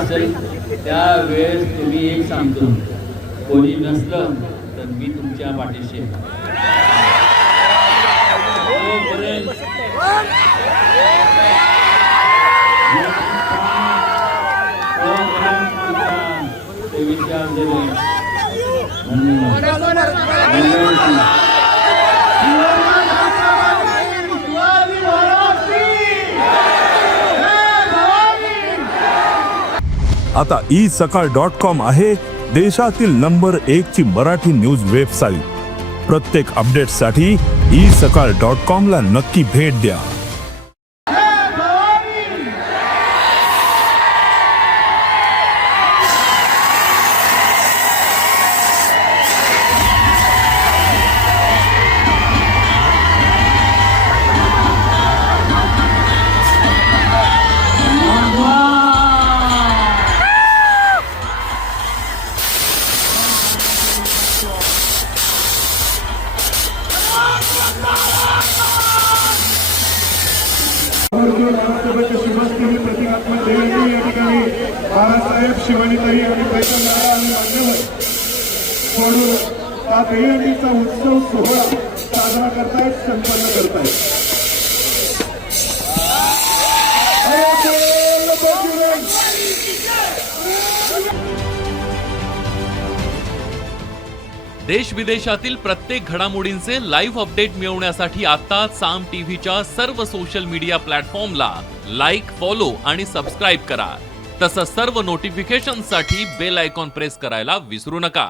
असेल त्यावेळेस तुम्ही एक सांगतो, कोणी नसलं तर मी तुमच्या पाठीशी आहे. ते विचार दिले. आता isakal.com आहे देशातील नंबर 1 ची मराठी न्यूज वेबसाईट. प्रत्येक अपडेटसाठी isakal.com ला नक्की भेट द्या. प्रतिकात्मक देवेंद्र या ठिकाणी बाळासाहेब शिवानीताई आणि पैठण आणि मान्यवर म्हणून हा दहीहंडीचा उत्सव सोहळा साजरा करतायत, संपन्न करतायत. देश विदेशातील प्रत्येक घडामोडींचे लाईव्ह अपडेट मिळवण्यासाठी आता साम टीव्हीच्या सर्व सोशल मीडिया प्लॅटफॉर्मला लाईक, फॉलो आणि सबस्क्राईब करा. तसंच सर्व नोटिफिकेशनसाठी बेल आयकॉन प्रेस करायला विसरू नका.